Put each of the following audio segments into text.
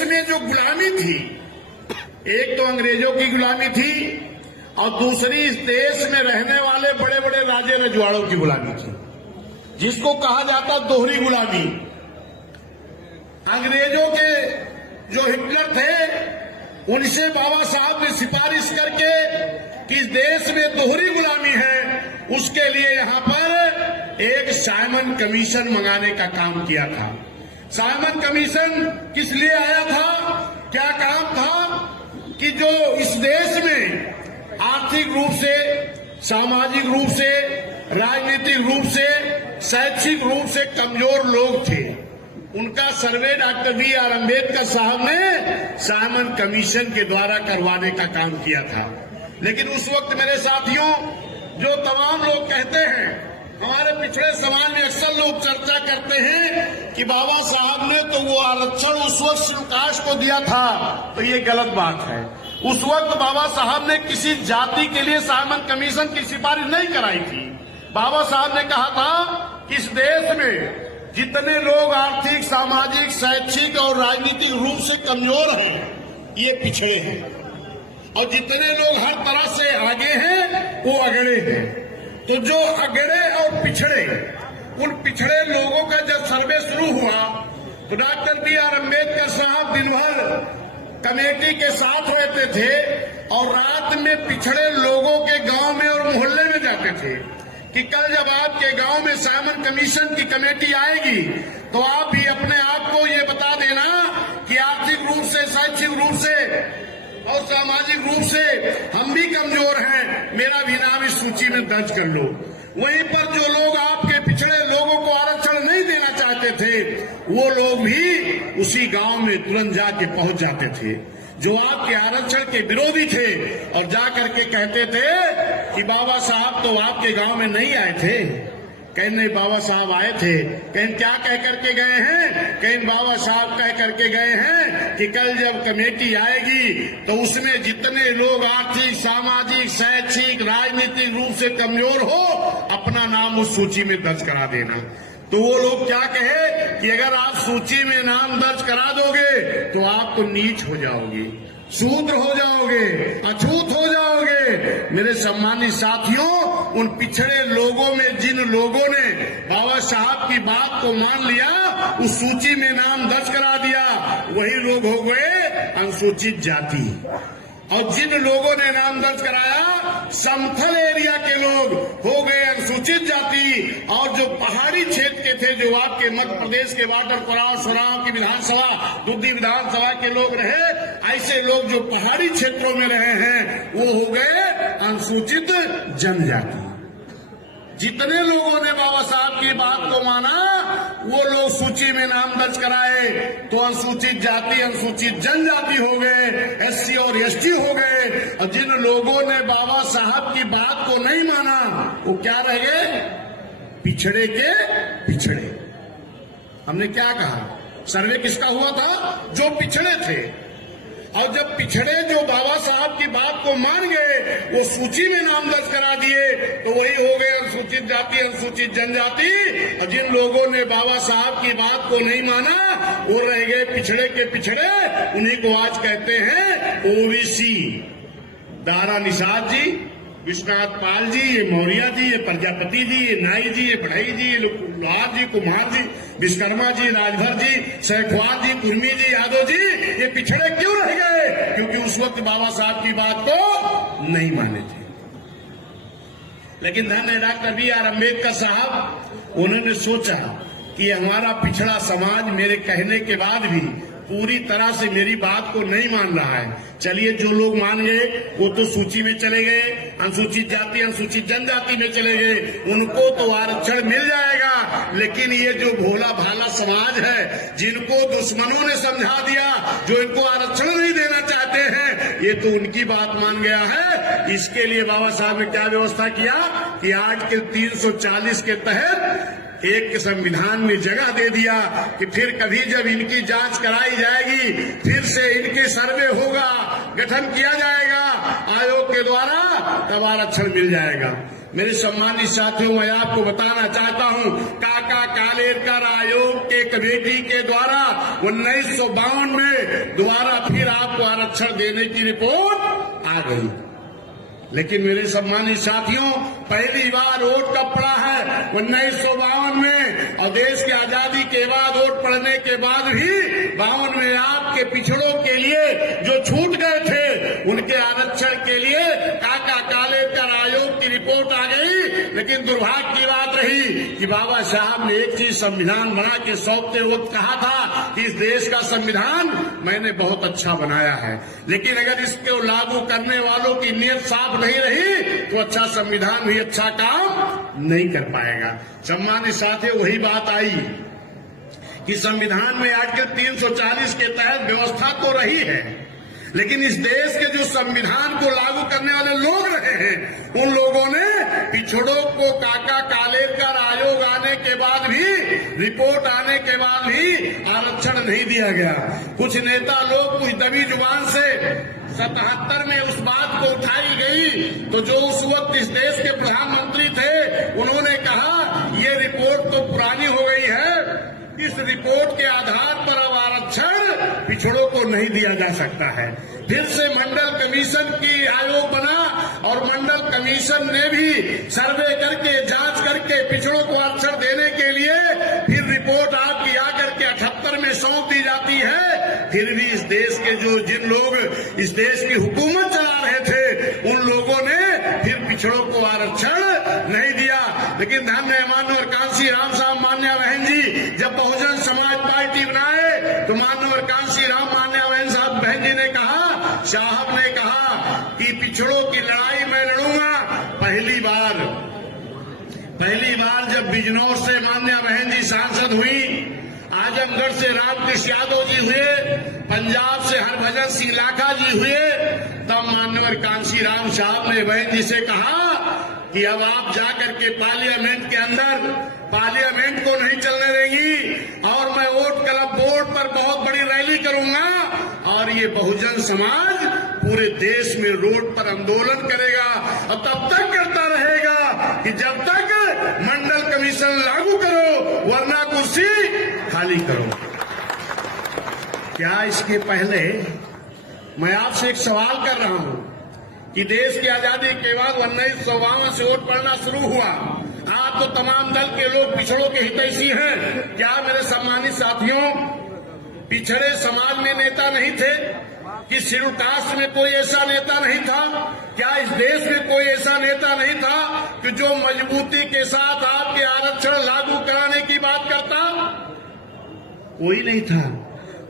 देश में जो गुलामी थी, एक तो अंग्रेजों की गुलामी थी और दूसरी इस देश में रहने वाले बड़े बड़े राजे रजवाड़ों की गुलामी थी, जिसको कहा जाता दोहरी गुलामी। अंग्रेजों के जो हिटलर थे उनसे बाबा साहब ने सिफारिश करके कि इस देश में दोहरी गुलामी है, उसके लिए यहां पर एक साइमन कमीशन मंगाने का काम किया था। साइमन कमीशन किस लिए आया था, क्या काम था कि जो इस देश में आर्थिक रूप से, सामाजिक रूप से, राजनीतिक रूप से, शैक्षिक रूप से कमजोर लोग थे, उनका सर्वे डॉक्टर बी आर अम्बेडकर साहब ने साइमन कमीशन के द्वारा करवाने का काम किया था। लेकिन उस वक्त मेरे साथियों, जो तमाम लोग कहते हैं, हमारे पिछड़े समाज में अक्सर लोग चर्चा करते हैं कि बाबा साहब ने तो वो आरक्षण उस वक्त शिवकाश को दिया था, तो ये गलत बात है। उस वक्त बाबा साहब ने किसी जाति के लिए साइमन कमीशन की सिफारिश नहीं कराई थी। बाबा साहब ने कहा था कि इस देश में जितने लोग आर्थिक, सामाजिक, शैक्षिक और राजनीतिक रूप से कमजोर हैं, ये पिछड़े हैं, और जितने लोग हर तरह से आगे हैं वो अगड़े हैं। तो जो अगड़े और पिछड़े, उन पिछड़े लोगों का जब सर्वे शुरू हुआ तो डॉक्टर बी आर अम्बेडकर साहब दिन भर कमेटी के साथ रहते थे और रात में पिछड़े लोगों के गांव में और मोहल्ले में जाते थे कि कल जब आपके गांव में साइमन कमीशन की कमेटी आएगी तो आप भी अपने आप को ये बता देना कि आर्थिक रूप से, शैक्षिक रूप से और सामाजिक रूप से हम भी कमजोर हैं, मेरा भी नाम इस सूची में दर्ज कर लो। वहीं पर जो लोग आपके पिछड़े लोगों को आरक्षण नहीं देना चाहते थे, वो लोग भी उसी गांव में तुरंत जाके पहुंच जाते थे, जो आपके आरक्षण के विरोधी थे, और जाकर के कहते थे कि बाबा साहब तो आपके गांव में नहीं आए थे। कहीं नहीं, बाबा साहब आए थे। कहीं क्या कह करके गए हैं, कहीं बाबा साहब कह करके गए हैं कि कल जब कमेटी आएगी तो उसमें जितने लोग आर्थिक, सामाजिक, शैक्षिक, राजनीतिक रूप से कमजोर हो, अपना नाम उस सूची में दर्ज करा देना। तो वो लोग क्या कहे कि अगर आप सूची में नाम दर्ज करा दोगे तो आप तो नीच हो जाओगे, शूद्र हो जाओगे, अछूत हो जाओगे। मेरे सम्मानित साथियों, उन पिछड़े लोगों में जिन लोगों ने बाबा साहब की बात को मान लिया, उस सूची में नाम दर्ज करा दिया, वही लोग हो गए अनुसूचित जाति। और जिन लोगों ने नाम दर्ज कराया, समतल एरिया के लोग हो गए अनुसूचित जाति, और जो पहाड़ी क्षेत्र के थे, जो आपके मध्य प्रदेश के वाटर कोराव सोराव की विधानसभा, दुद्दी विधानसभा के लोग रहे, ऐसे लोग जो पहाड़ी क्षेत्रों में रहे हैं, वो हो गए अनुसूचित जनजाति। जितने लोगों ने बाबा साहब की बात को माना, वो लोग सूची में नाम दर्ज कराए तो अनुसूचित जाति, अनुसूचित जनजाति हो गए, एससी और एसटी हो गए। और जिन लोगों ने बाबा साहब की बात को नहीं माना, वो क्या रह गए, पिछड़े के पिछड़े। हमने क्या कहा, सर्वे किसका हुआ था, जो पिछड़े थे। और जब पिछड़े जो बाबा साहब की बात को मान गए, वो सूची में नाम दर्ज करा दिए, तो वही हो गए अनुसूचित जाति, अनुसूचित जनजाति। और जिन लोगों ने बाबा साहब की बात को नहीं माना, वो रह गए पिछड़े के पिछड़े। उन्हीं को आज कहते हैं ओबीसी। दारा निषाद जी, विश्वनाथ पाल जी, ये मौर्य जी, ये प्रजापति जी, ये नाई जी, ये बढ़ई जी, ये लोहार जी, कुम्हार जी, विश्वकर्मा जी, राजभर जी, सैखवार जी, कुर्मी जी, यादव जी, ये पिछड़े क्यों रह गए, क्योंकि उस वक्त बाबा साहब की बात को नहीं माने थे। लेकिन धन्य डॉक्टर बी आर अम्बेडकर साहब, उन्होंने सोचा कि हमारा पिछड़ा समाज मेरे कहने के बाद भी पूरी तरह से मेरी बात को नहीं मान रहा है। चलिए, जो लोग मान गए वो तो सूची में चले गए, अनुसूचित जाति, अनुसूचित जनजाति में चले गए, उनको तो आरक्षण मिल जाएगा। लेकिन ये जो भोला भाला समाज है, जिनको दुश्मनों ने समझा दिया, जो इनको आरक्षण नहीं देना चाहते हैं, ये तो उनकी बात मान गया है। इसके लिए बाबा साहब ने क्या व्यवस्था किया कि आर्टिकल 340 के तहत एक संविधान में जगह दे दिया कि फिर कभी जब इनकी जांच कराई जाएगी, फिर से इनके सर्वे होगा, गठन किया जाएगा आयोग के द्वारा, तब आरक्षण मिल जाएगा। मेरे सम्मानित साथियों, मैं आपको बताना चाहता हूं, काका कालेलकर आयोग के कमेटी के द्वारा 1952 में दोबारा फिर आपको आरक्षण देने की रिपोर्ट आ गई। लेकिन मेरे सम्मानित साथियों, पहली बार वोट कब पड़ा है? 1952 में। और देश की आजादी के बाद वोट पड़ने के बाद भी 52 में आपके पिछड़ों के लिए जो छूट गए थे उनके आरक्षण के लिए काका कालेकर आयोग की रिपोर्ट आ गई। लेकिन दुर्भाग्य की बात रही कि बाबा साहब ने एक चीज संविधान बना के सौंपते वक्त कहा था कि इस देश का संविधान मैंने बहुत अच्छा बनाया है, लेकिन अगर इसको लागू करने वालों की नीयत साफ नहीं रही तो अच्छा संविधान भी अच्छा काम नहीं कर पाएगा। सम्मानित साथियों, वही बात आई कि संविधान में आर्टिकल 340 के तहत व्यवस्था तो रही है, लेकिन इस देश के जो संविधान को लागू करने वाले लोग रहे हैं उन लोगों ने पिछड़ों को काका कालेकर आयोग आने के बाद भी, रिपोर्ट आने के बाद भी आरक्षण नहीं दिया गया। कुछ नेता लोग कुछ दबी जुबान से 77 में उस बात को उठाई गई तो जो उस वक्त इस देश के प्रधानमंत्री थे उन्होंने कहा ये रिपोर्ट तो पुरानी हो गई है, इस रिपोर्ट के आधार पर अब आरक्षण पिछड़ों को नहीं दिया जा सकता है। फिर से मंडल कमीशन की आयोग बना और मंडल कमीशन ने भी सर्वे करके जांच करके पिछड़ों को आरक्षण देने के लिए फिर रिपोर्ट आपकी आकर के 78 में सौंप दी जाती है। फिर भी इस देश के जो जिन लोग इस देश की हुकूमत चला रहे थे उन लोगों ने फिर पिछड़ों को आरक्षण नहीं दिया। लेकिन धन्य माननीय कांसी राम साहब मान्या बहन जी जब बहुजन समाज पार्टी बनाए तो माननीय कांसी राम मान्या बहन जी ने कहा, साहब ने कहा कि पिछड़ों की लड़ाई मैं लड़ूंगा। पहली बार जब बिजनौर से मान्या बहन जी सांसद हुई, आजमगढ़ से रामकृष्ण यादव जी हुए, पंजाब से हरभजन सिंह लाखा जी हुए, तब माननीय कांसी राम साहब ने बहन जी से कहा कि अब आप जाकर के पार्लियामेंट के अंदर पार्लियामेंट को नहीं चलने देंगी और मैं वोट क्लब बोर्ड पर बहुत बड़ी रैली करूंगा और ये बहुजन समाज पूरे देश में रोड पर आंदोलन करेगा और तब तक करता रहेगा कि जब तक मंडल कमीशन लागू करो वरना कुर्सी खाली करो। क्या इसके पहले मैं आपसे एक सवाल कर रहा हूं कि देश की आजादी के बाद 1952 से वोट पड़ना शुरू हुआ। आप तो तमाम दल के लोग पिछड़ों के हितैषी हैं। क्या मेरे सम्मानित साथियों, पिछड़े समाज में नेता नहीं थे? कि शेड्यूल कास्ट में कोई ऐसा नेता नहीं था? क्या इस देश में कोई ऐसा नेता नहीं था कि जो मजबूती के साथ आपके आरक्षण लागू कराने की बात करता? कोई नहीं था।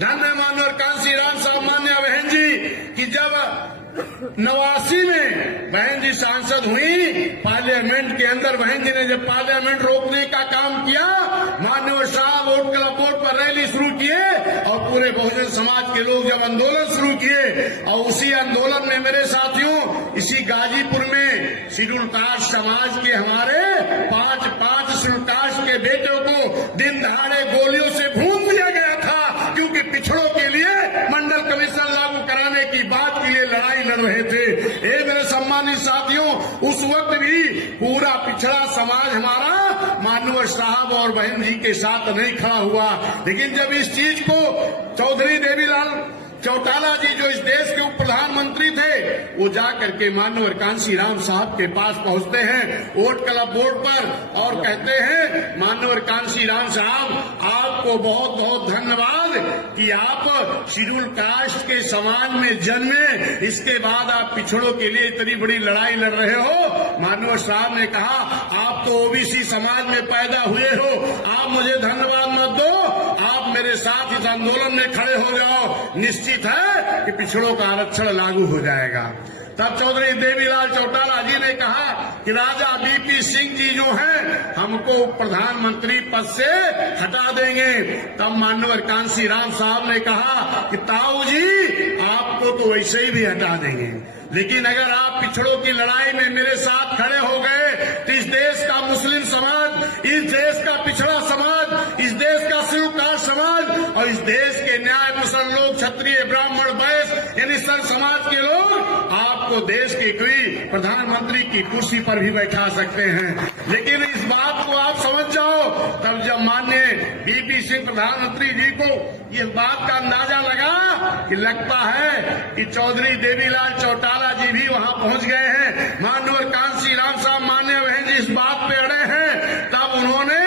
धन्य माननीय कांसी राम साहब मान्या बहन जी कि जब 89 में बहन जी सांसद हुई पार्लियामेंट के अंदर, बहन जी ने जब पार्लियामेंट रोकने का काम किया, माननीय साहब वोट क्लब बोर्ड पर रैली शुरू किए और पूरे बहुजन समाज के लोग जब आंदोलन शुरू किए और उसी आंदोलन में मेरे साथियों इसी गाजीपुर में शेड्यूल कास्ट समाज के हमारे पांच शेड्यूल कास्ट के बेटों को दिन दहाड़े गोलियों से भून दिया गया था, क्योंकि पिछड़ों के लिए मंडल कमीशन लागू कराने की बात के लिए लड़ाई लड़ रहे थे। ए मेरे सम्मानित साथियों, उस वक्त भी पूरा पिछड़ा समाज हमारा माननीय साहब और बहन जी के साथ नहीं खड़ा हुआ। लेकिन जब इस चीज को चौधरी देवीलाल चौटाला जी जो इस देश के उप प्रधानमंत्री थे वो जाकर के माननीय कांसी राम साहब के पास पहुंचते हैं वोट क्लब बोर्ड पर और कहते हैं, माननीय कांसी राम साहब आपको बहुत बहुत धन्यवाद कि आप शेड्यूल कास्ट के समाज में जन्मे, इसके बाद आप पिछड़ों के लिए इतनी बड़ी लड़ाई लड़ रहे हो। माननीय साहब ने कहा आप तो ओबीसी समाज में पैदा हुए हो, आप मुझे धन्यवाद मत दो, आप मेरे साथ इस आंदोलन में खड़े हो जाओ, निश्चित है कि पिछड़ों का आरक्षण लागू हो जाएगा। तब चौधरी देवीलाल चौटाला जी ने कहा कि राजा बीपी सिंह जी जो हैं हमको प्रधानमंत्री पद से हटा देंगे। तब माननीय कांसी राम साहब ने कहा कि ताऊ जी आपको तो वैसे ही भी हटा देंगे, लेकिन अगर आप पिछड़ों की लड़ाई में मेरे साथ खड़े हो गए तो इस देश का मुस्लिम समाज, इस देश का पिछड़ा समाज, इस देश का शेड्यूल कास्ट समाज और इस देश के न्याय मुसल लोग, क्षत्रिय ब्राह्मण वैश्य यानी सर्व समाज के लोग आपको देश की कोई प्रधानमंत्री की कुर्सी पर भी बैठा सकते हैं। लेकिन इस बात को आप समझ जाओ, तब जब माननीय बीपी सिंह प्रधानमंत्री जी को इस बात का अंदाजा लगा कि लगता है कि चौधरी देवीलाल चौटाला जी भी वहां पहुंच गए हैं। माननीय कांसी राम साहब मान्य बहन जी इस बात पे अड़े हैं, तब उन्होंने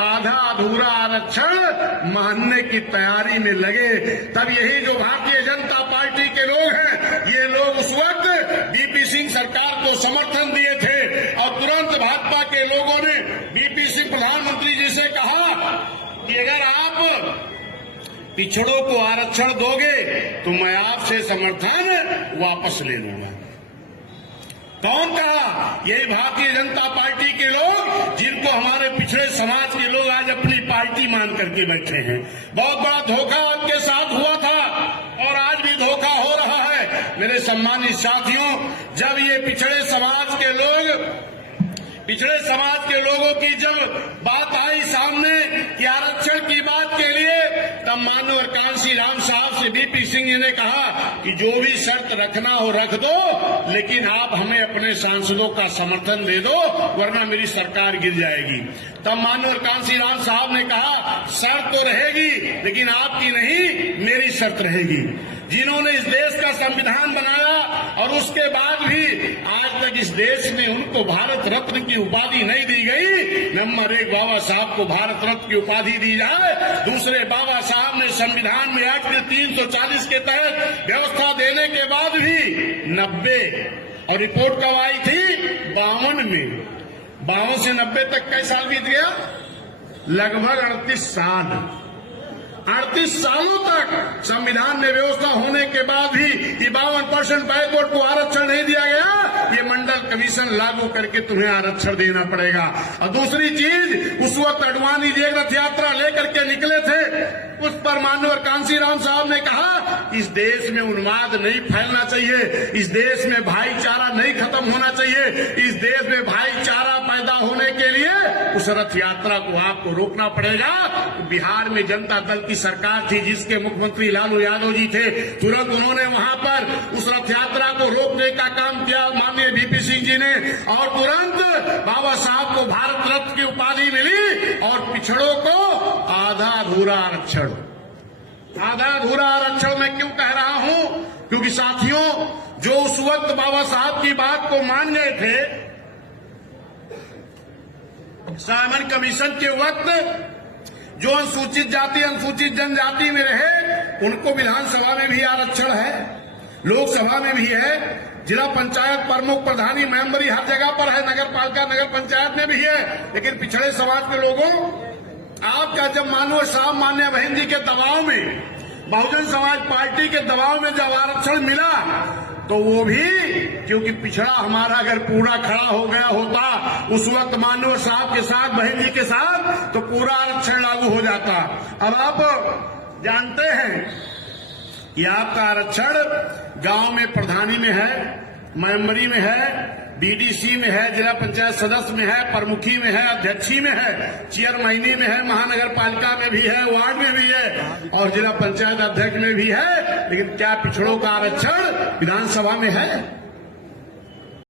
आधा अधूरा आरक्षण मानने की तैयारी में लगे। तब यही जो भारतीय जनता पार्टी के लोग हैं, ये लोग उस वक्त बीपी सिंह सरकार को समर्थन दिए थे और तुरंत भाजपा के लोगों ने बीपी सिंह प्रधानमंत्री जी से कहा कि अगर आप पिछड़ों को आरक्षण दोगे तो मैं आपसे समर्थन वापस ले लूंगा। कौन कहा? यही भारतीय जनता पार्टी के लोग, जिनको हमारे पिछड़े समाज के लोग आज अपनी पार्टी मान करके बैठे हैं। बहुत बड़ा धोखा आपके साथ हुआ था और आज भी धोखा हो रहा है। मेरे सम्मानित साथियों, जब ये पिछड़े समाज के लोगों की जब बात आई सामने कि आरक्षण की बात के लिए, तब माननीय कांसी राम साहब से बीपी सिंह जी ने कहा कि जो भी शर्त रखना हो रख दो, लेकिन आप हमें अपने सांसदों का समर्थन दे दो, वरना मेरी सरकार गिर जाएगी। तब माननीय कांसी राम साहब ने कहा शर्त तो रहेगी, लेकिन आपकी नहीं, मेरी शर्त रहेगी। जिन्होंने इस देश का संविधान बनाया और उसके बाद भी आज तक इस देश में उनको भारत रत्न की उपाधि नहीं दी गई। नंबर 1 बाबा साहब को भारत रत्न की उपाधि दी जाए। दूसरे, बाबा साहब ने संविधान में एक्ट 340 के तहत व्यवस्था देने के बाद भी 90 और रिपोर्ट कब आई थी? 52 में। 52 से 90 तक कई साल बीत गया? लगभग 38 साल। 38 सालों तक संविधान में व्यवस्था होने के बाद भी 52% बैकवर्ड को आरक्षण नहीं दिया गया। ये मंडल कमीशन लागू करके तुम्हें आरक्षण देना पड़ेगा। और दूसरी चीज, उस वक्त अडवाणी जी एक रथ यात्रा लेकर के निकले थे, उस पर माननीय कांसी राम साहब ने कहा इस देश में उन्माद नहीं फैलना चाहिए, इस देश में भाईचारा नहीं खत्म होना चाहिए, इस देश में भाईचारा पैदा होने के लिए उस रथ यात्रा को आपको रोकना पड़ेगा। बिहार में जनता दल की सरकार थी, जिसके मुख्यमंत्री लालू यादव जी थे। तुरंत उन्होंने वहां पर उस रथ यात्रा को रोकने का काम किया माननीय बीपी सिंह जी ने, और तुरंत बाबा साहब को भारत रत्न की उपाधि मिली और पिछड़ों को आधा अधूरा आरक्षण। आधा अधूरा आरक्षण मैं क्यों कह रहा हूं? क्योंकि साथियों, जो उस वक्त बाबा साहब की बात को मान गए थे, साइमन कमीशन के वक्त जो अनुसूचित जाति अनुसूचित जनजाति में रहे, उनको विधानसभा में भी आरक्षण है, लोकसभा में भी है, जिला पंचायत प्रमुख प्रधानी मेंबरी हर जगह पर है, नगर पालिका नगर पंचायत में भी है। लेकिन पिछड़े समाज के लोगों, आपका जब माननीय साहब मान्य बहन जी के दबाव में, बहुजन समाज पार्टी के दबाव में जब आरक्षण मिला, तो वो भी क्योंकि पिछड़ा हमारा अगर पूरा खड़ा हो गया होता उस वक्त माननीय साहब के साथ, बहन जी के साथ, तो पूरा आरक्षण लागू हो जाता। अब आप जानते हैं कि आपका आरक्षण गांव में प्रधानी में है, मेंबरी में है, बीडीसी में है, जिला पंचायत सदस्य में है, प्रमुखी में है, अध्यक्षी में है, चेयरमैनी में है, महानगर पालिका में भी है, वार्ड में भी है और जिला पंचायत अध्यक्ष में भी है। लेकिन क्या पिछड़ों का आरक्षण विधानसभा में है?